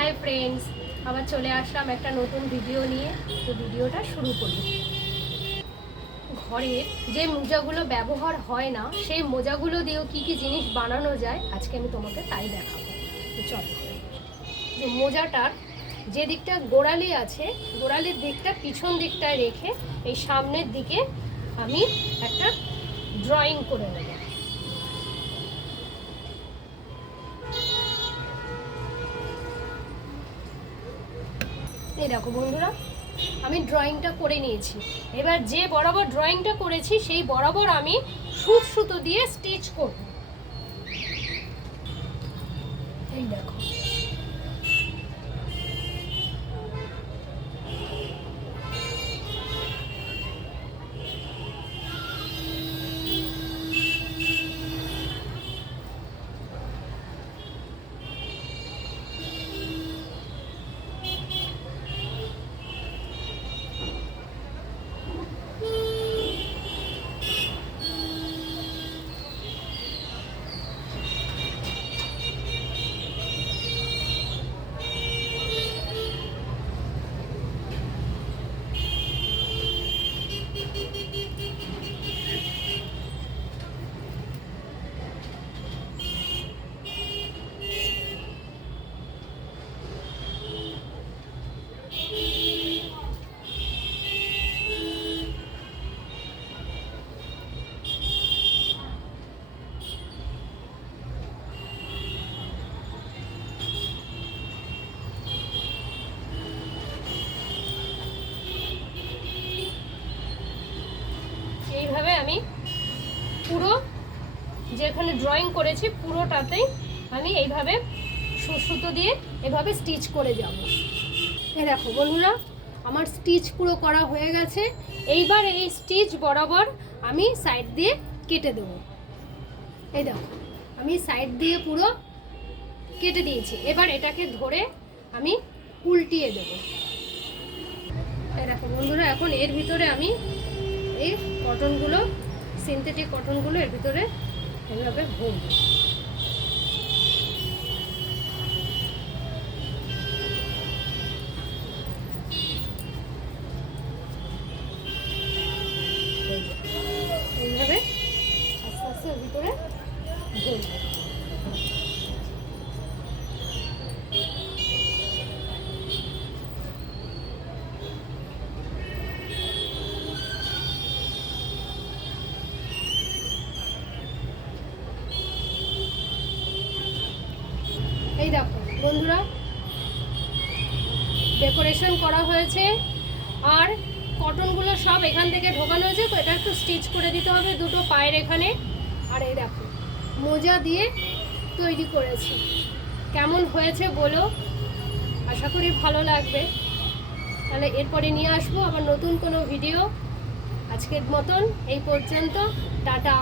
Hi friends, আবার চলে আসলাম একটা নতুন ভিডিও নিয়ে। তো ভিডিওটা শুরু করি। ঘরের যে মোজাগুলো ব্যবহার হয় না সেই মোজাগুলো দিয়েও কি কি জিনিস বানানো যায় আজকে আমি তোমাকে তাই দেখাবো। তো চলো, যে মোজাটার যে দিকটা গোড়ালি আছে, গোড়ালির দিকটা পিছন দিকটায় রেখে এই সামনের দিকে আমি একটা ড্রয়িং করে নেব। এই দেখো বন্ধুরা, আমি ড্রয়িংটা করে নিয়েছি। এবার যে বরাবর ড্রয়িংটা করেছি সেই বরাবর আমি সুতো দিয়ে স্টিচ করব। এই দেখো, এইভাবে আমি পুরো যেখানে ড্রয়িং করেছি পুরোটাতেই আমি এইভাবে সুতো দিয়ে এভাবে স্টিচ করে যাব। এই দেখো বন্ধুরা, আমার স্টিচ পুরো করা হয়ে গেছে। এইবার এই স্টিচ বরাবর আমি সাইড দিয়ে কেটে দেবো। এই দেখো, আমি সাইড দিয়ে পুরো কেটে দিয়েছি। এবার এটাকে ধরে আমি উল্টিয়ে দেবো। এই দেখো বন্ধুরা, এখন এর ভিতরে আমি এই কটনগুলো, সিনথেটিক কটনগুলো এর ভিতরে এইভাবে ভরবো। এইভাবে আস্তে আস্তে ওর ভিতরে ভরবো। এই দেখো বন্ধুরা, ডেকোরেশন করা হয়েছে আর কটনগুলো সব এখান থেকে ঢোকানো হয়েছে। তো এটা একটু স্টিচ করে দিতে হবে দুটো পায়ের এখানে। আর এই দেখো, মোজা দিয়ে তৈরি করেছি। কেমন হয়েছে বলো, আশা করি ভালো লাগবে। তাহলে এরপরে নিয়ে আসবো আবার নতুন কোনো ভিডিও। আজকের মতন এই পর্যন্ত, টাটা।